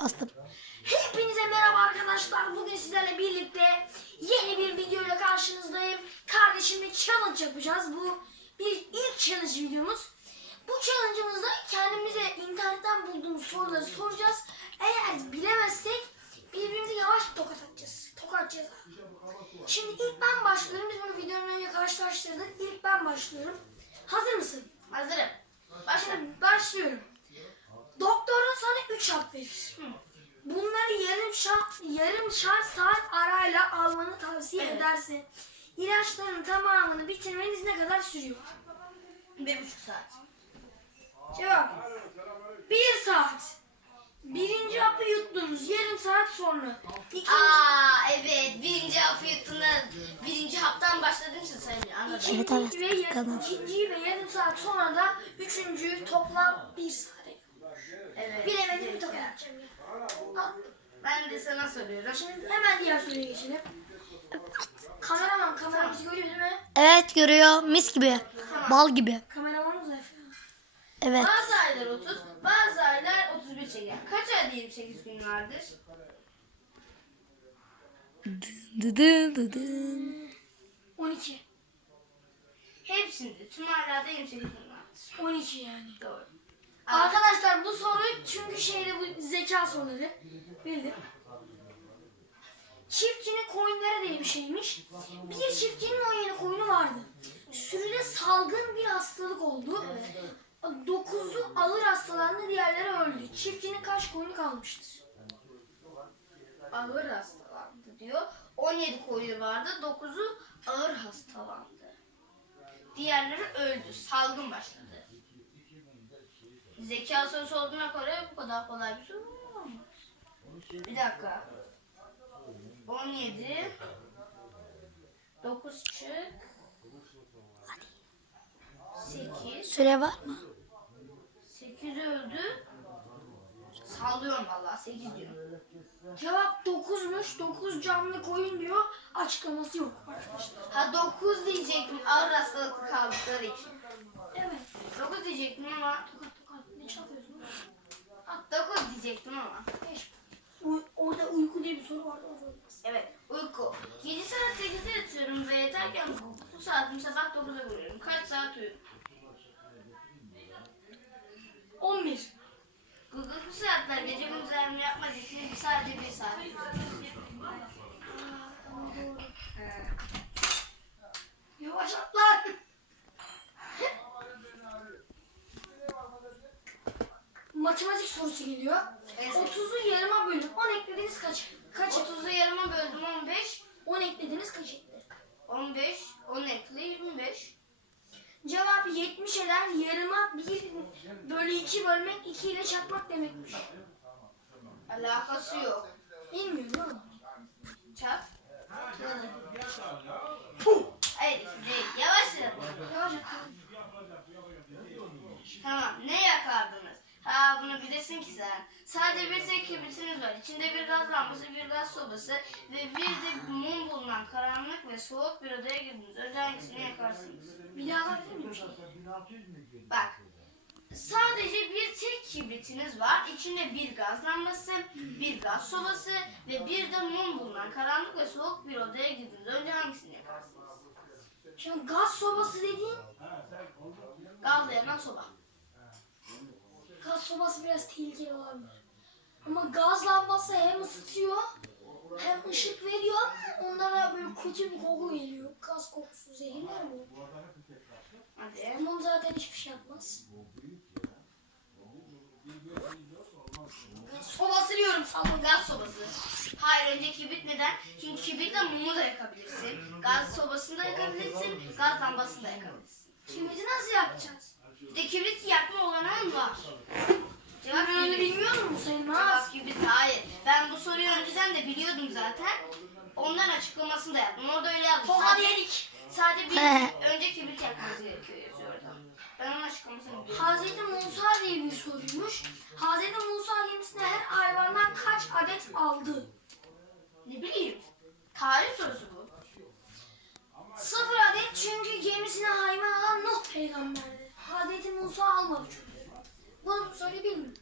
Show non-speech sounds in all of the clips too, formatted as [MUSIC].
Bastım. Hepinize merhaba arkadaşlar. Bugün sizlerle birlikte yeni bir video ile karşınızdayım. Kardeşimle challenge yapacağız. Bu bir ilk challenge videomuz. Bu challenge'ımızda kendimize internetten bulduğumuz soruları soracağız. Eğer bilemezsek birbirimize yavaş tokat atacağız. Tokat ceza. Şimdi ilk ben başlıyorum. Biz bunu videonun önce karşılaştırdık. İlk ben başlıyorum. Hazır mısın? Hazırım. Başla. Şimdi başlıyorum. Sana 3 hap verir. Bunları yarım şart, yarım şart saat arayla almanı tavsiye Evet. edersin. İlaçların tamamını bitirmeniz ne kadar sürüyor? Bir buçuk saat. Cevap. 1 saat. Birinci hapı yuttunuz yarım saat sonra. İkinci, Aa evet. Birinci hapı yuttunuz. Birinci haptan başladığın için sayılıyor. Anladım. Evet, evet. ve ya- Kadın. ikinciyi ve yarım saat sonra da üçüncüyü toplam 1 saate. Evet. Bilemedim bir tokat atacağım. Attım. Ben de sana soruyorum. Şimdi hemen diğer soruya geçelim. Kameraman kameramızı görüyor değil mi? Evet görüyor. Mis gibi. Bal gibi. Kameramanımız Efe. Evet. Bazı aylar 30, bazı aylar 31 çeker. Kaç ayda 28 gün vardır? Dıdı dıdı. 12. Hepsinde. Tüm aylarda 28 gün vardır. 12 yani. Doğru. Arkadaşlar bu soru çünkü şeyde bu zeka soruları. Bildim. Çiftçinin koyunları diye bir şeymiş. Bir çiftçinin 17 koyunu vardı. Sürüde salgın bir hastalık oldu. Dokuzu ağır hastalandı, diğerleri öldü. Çiftçinin kaç koyunu kalmıştır? Ağır hastalandı diyor. 17 koyunu vardı. 9'u ağır hastalandı. Diğerleri öldü. Salgın başladı. Zeka sorusu olduğuna göre bu kadar kolay bir soru olmaz. Bir dakika. 17 9 çık 8 Süre var mı? 8 öldü. Sallıyorum vallahi 8 diyorum. Cevap 9'muş. 9 canlı koyun diyor. Açıklaması yok. Ha 9 diyecektim ağır hastalıklı kaldıkları için. Evet. 9 diyecektim ama Tokat tokat. Ne çalıyorsun? 9 diyecektim ama. U- orada uyku diye bir soru olmaz. Evet uyku. 7 saat 8'de yatıyorum ve yatarken bu, saatimi sabah 9'a kuruyorum. Kaç saat uyuyorum? 11. Google bu saatler gece gündüzlerimi yapmak için sadece bir saat. Yavaş at lan. Matematik sorusu geliyor. Evet. 30'u yarıma bölün. 10 eklediniz kaç? Kaç? 30'u yarıma böldüm 15. 10 eklediniz kaç etti? 15. 10 ekli 25. Cevap 70 eder. Yarıma 1 bölü 2 bölmek 2 ile çarpmak demekmiş. Alakası yok. Bilmiyorum ama. Çak. Puh. Hayır değil. Yavaş yap. Yavaş at. Tamam. Ne yakardınız? Ha bunu bilirsin ki sen. Sadece bir tek kibritiniz var. İçinde bir gaz lambası, bir gaz sobası ve bir de mum bulunan karanlık ve soğuk bir odaya girdiniz. Önce hangisini yakarsınız? Bir daha alabilir miyim? Şey? Bak. Sadece bir tek kibritiniz var. İçinde bir gaz lambası, bir gaz sobası ve bir de mum bulunan karanlık ve soğuk bir odaya girdiniz. Önce hangisini yakarsınız? Şimdi gaz sobası dediğin Gazla yanan soba. Gaz sobası biraz tehlikeli olabilir. Ama gaz lambası hem ısıtıyor hem ışık veriyor ama onlara böyle kötü bir koku geliyor. Gaz kokusu zehirler mi? Mum zaten hiçbir şey yapmaz. Gaz sobası diyorum sana. Gaz sobası. Hayır önce kibrit neden? Çünkü kibritle mumu da yakabilirsin. Gaz sobasını da yakabilirsin. Gaz lambasını da yakabilirsin. Kibriti nasıl yapacağız? Bir de kibrit yakma olanağın var. Cevap öyle bilmiyor musun sayılmaz? Cevap kibrit. Hayır. Ben bu soruyu önceden de biliyordum zaten. Ondan açıklamasını da yaptım. Orada öyle yazmış. Tokat Sadece, yedik. sadece bir önce kibrit yakmanız gerekiyor yazıyor orada. Ben onun açıklamasını biliyorum. Hazreti Musa diye bir soruymuş. Hazreti Musa gemisine her hayvandan kaç adet aldı? Ne bileyim. Tarih sorusu bu. Sıfır adet çünkü gemisine hayvan alan Nuh peygamberdi. Hazreti Musa almadı çünkü. Bunu bu soruyu bilmiyorum.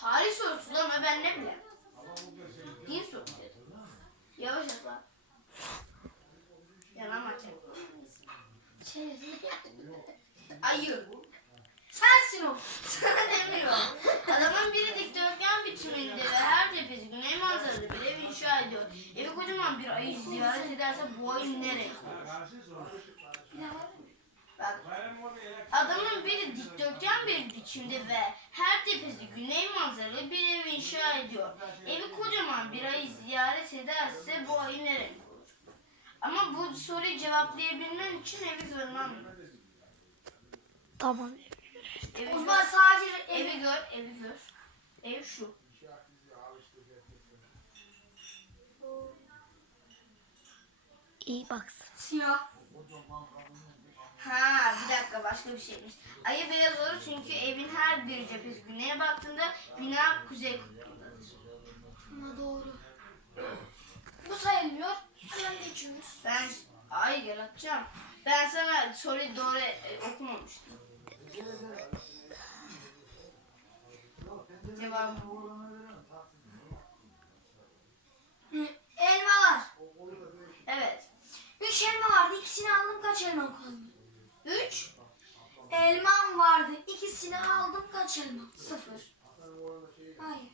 Tarih sorusu o ben ne bileyim. Din sorusu. Yavaş. Yalan maçı. Şey, Ayı. sensin o. Sana demiyorum. Adamın biri dikdörtgen biçiminde ve her cephesi güney manzaralı bir ev inşa ediyor. Evi kocaman bir ayı ziyaret ederse bu ayı nereye? Bir daha? Bak. Adamın biri dikdörtgen bir biçimde ve her tepesi güney manzaralı bir ev inşa ediyor. Evi kocaman bir ayı ziyaret ederse bu ayı nereye koyar? Ama bu soruyu cevaplayabilmen için evi görmem lazım. Tamam. Evi O gör, sadece evi evi gör, evi gör. Ev şu. İyi baksın. siyah. Ha bir dakika başka bir şeymiş. Ayı beyaz olur çünkü evin her bir cephesi güneye baktığında bina kuzey kutbundadır. Ama doğru. Bu sayılmıyor. Hemen geçiyoruz. Ben ay gel atacağım. Ben sana soruyu doğru e, okumamıştım. Cevabı bu. Hı, Elmalar. Evet. Üç elma vardı. ikisini aldım. Kaç elma kaldı? 3 Elmam vardı. İkisini aldım. Kaç elma? 0. Hayır.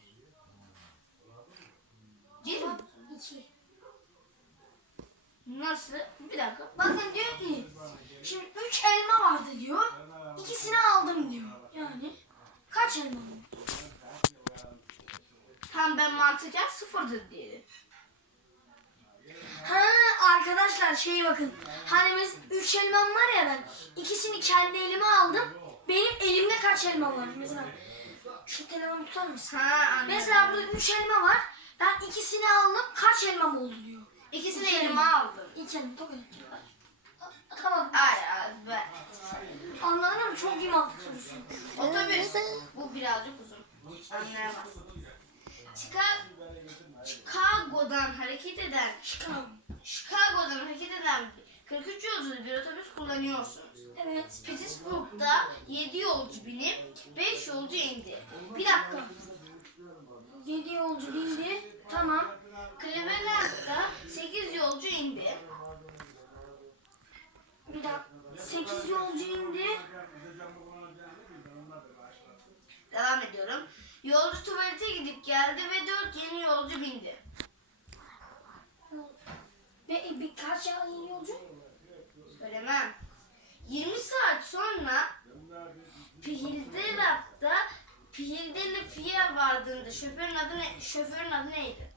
Ciddi mi? İki. Nasıl? Bir dakika. Bakın diyor ki şimdi üç elma vardı diyor. İkisini aldım diyor. Yani kaç elma var? Tam ben mantıken sıfırdır diye. Ha arkadaşlar şey bakın. Hani biz üç elmam var ya ben. ikisini kendi elime aldım. Benim elimde kaç elma var? Mesela şu telefonu tutar mısın? Ha anladım. Mesela burada üç elma var. Ben ikisini aldım. Kaç elmam oldu diyor. İkisini İki elma. aldım. İki elma. Çok önemli. Tamam. Hayır ben. Anladın mı? Çok iyi mantık sorusu. Otobüs. Bu birazcık uzun. Anlayamazsın. Chicago, Chicago'dan hareket eden Çıkalım. Chicago'dan hareket eden 43 yolculu bir otobüs kullanıyorsunuz. Evet. Pittsburgh'da 7 yolcu binip 5 yolcu indi. Bir dakika. Yedi yolcu bindi. Tamam. Cleveland'da 8 yolcu indi. Bir dakika. Sekiz yolcu indi. Devam ediyorum. Yolcu tuvalete gidip geldi ve 4 yeni yolcu bindi. Ve birkaç yeni yolcu? Söylemem. 20 saat sonra Philadelphia'da Philadelphia'ya vardığında şoförün adı ne, şoförün adı neydi?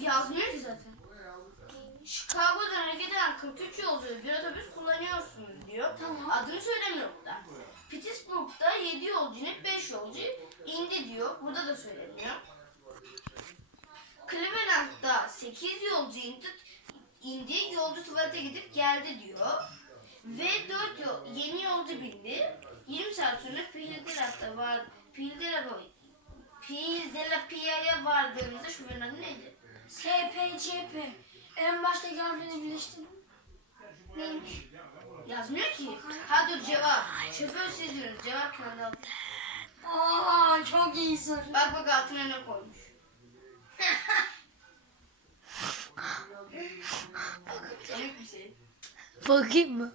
Yazmıyor ki zaten. Chicago'dan hareket eden 43 yolcu bir otobüs kullanıyorsunuz diyor. Tamam. Adını söylemiyor burada. Pittsburgh'da 7 yolcu inip 5 yolcu diyor. Burada da söylemiyor. Cleveland'da 8 yolcu indi, indi yolcu tuvalete gidip geldi diyor. Ve 4 yol, yeni yolcu bindi. 20 saat sonra Philadelphia'da var, Philadelphia, Philadelphia'ya vardığımızda şoförün adı neydi? SPCP. En baştaki harfleri birleştirdim. Neymiş? Yazmıyor ki. Ha dur cevap. Şoför siz diyorsunuz. Cevap kendi Aa çok iyi soru. Bak bak altına ne koymuş. Komik bir şey. Bakayım mı?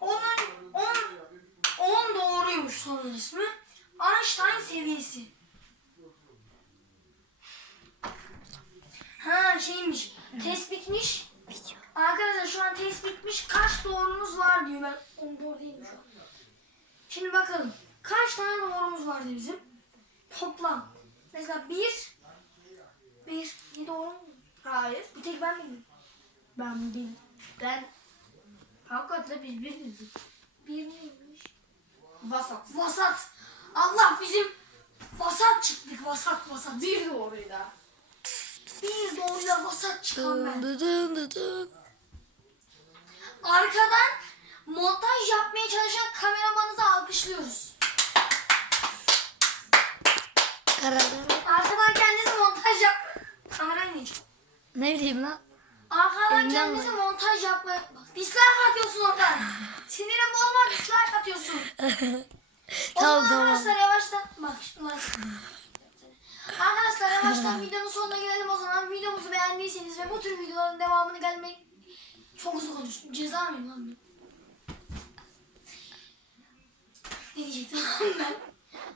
Onun on, on doğruymuş sorunun ismi. Einstein seviyesi. Ha şeymiş. Test bitmiş. Arkadaşlar şu an test bitmiş. Kaç doğrunuz var diyor. Ben on doğru değilmiş şu an. Şimdi bakalım. Kaç tane doğrumuz vardı bizim? Toplam. Mesela bir. Bir. Bir doğru mu? Hayır. Bir tek ben bildim. Ben bil. Ben hakikaten biz bir bildik. Bir neymiş? Vasat. Vasat. Allah bizim vasat çıktık. Vasat vasat. Bir doğruydu. Bir doğruyla vasat çıkan ben. Arkadan montaj yapmaya çalışan kameramanınızı alkışlıyoruz. Karadeniz. Arkadan kendisi montaj yap. Kamerayı çek- Ne bileyim lan. Arkadan Elimden kendisi mi? montaj yapma. Bak dislike atıyorsun oradan. Sinirim bozma dislike atıyorsun. [LAUGHS] Tamam tamam. arkadaşlar yavaştan bak şimdi bak. Arkadaşlar yavaştan videonun sonuna gelelim o zaman. Videomuzu beğendiyseniz ve bu tür videoların devamını gelmek çok hızlı konuştum. Ceza mıyım lan ben? Ne diyecektim ben?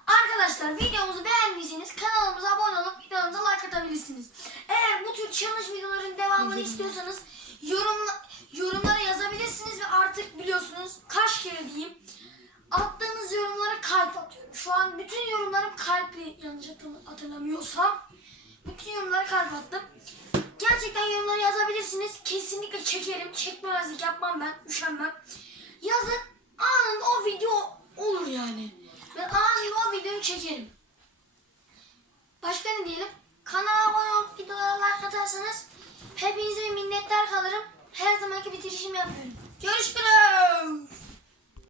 Arkadaşlar videomuzu beğendiyseniz kanalımıza abone olup videomuza like atabilirsiniz. Eğer bu tür challenge videoların devamını istiyorsanız yorum, yorumlara yazabilirsiniz ve artık biliyorsunuz kaç kere diyeyim attığınız yorumlara kalp atıyorum. Şu an bütün yorumlarım kalpli yanlış hatırl- hatırlamıyorsam. Bütün yorumlara kalp attım. Gerçekten yorumlara yazabilirsiniz. Kesinlikle çekerim. Çekmemezlik yapmam ben. Üşenmem. Yazın. Anında o video olur yani. Ben anında o videoyu çekerim. Başka ne diyelim? Kanala abone olup videolara like atarsanız hepinize minnettar kalırım. Her zamanki bitirişimi yapıyorum. Görüşürüz.